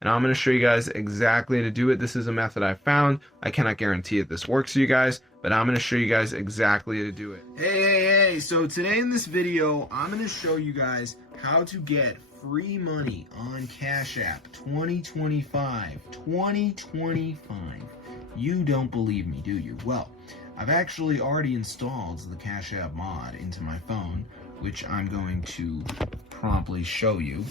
and I'm going to show you guys exactly how to do it. This is a method I found. I cannot guarantee that this works for you guys, but I'm going to show you guys exactly how to do it. Hey, so today in this video, I'm going to show you guys how to get free money on Cash App 2025. You don't believe me, do you? Well, I've actually already installed the Cash App mod into my phone, which I'm going to promptly show you.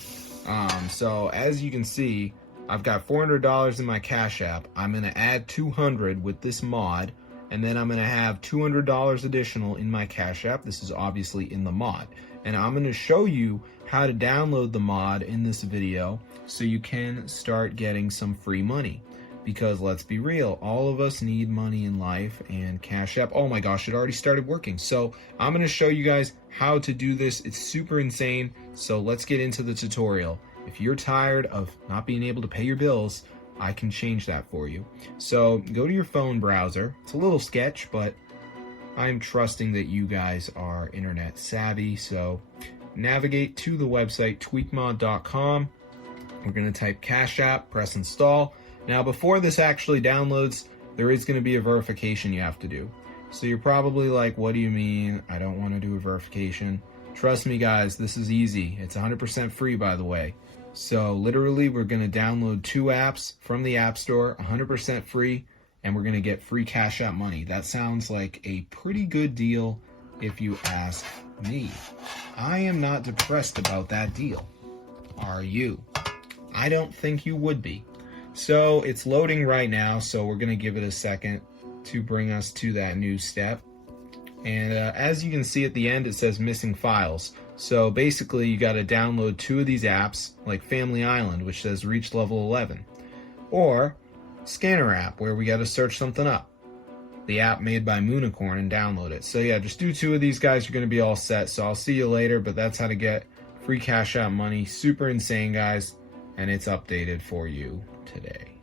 So as you can see, I've got $400 in my Cash App. I'm going to add $200 with this mod, and then I'm going to have $200 additional in my Cash App. This is obviously in the mod. And I'm going to show you how to download the mod in this video so you can start getting some free money. Because let's be real, all of us need money in life, and Cash App, oh my gosh, it already started working. So I'm going to show you guys how to do this. It's super insane. So let's get into the tutorial. If you're tired of not being able to pay your bills, I can change that for you. So go to your phone browser. It's a little sketch, but I'm trusting that you guys are internet savvy. So navigate to the website tweakmod.com. We're going to type Cash App, press install. Now, before this actually downloads, there is going to be a verification you have to do. So you're probably like, what do you mean? I don't want to do a verification. Trust me, guys, this is easy. It's 100% free, by the way. So literally, we're going to download 2 apps from the App Store, 100% free, and we're going to get free Cash App money. That sounds like a pretty good deal if you ask me. I am not depressed about that deal. Are you? I don't think you would be. So it's loading right now, so we're going to give it a second to bring us to that new step. And as you can see at the end, it says missing files. So basically, you got to download 2 of these apps, like Family Island, which says reach level 11, or Scanner app, where we got to search something up, the app made by Moonicorn, and download it. So yeah, just do 2 of these guys, you're going to be all set. So I'll see you later, but that's how to get free Cash App money. Super insane, guys, and it's updated for you today.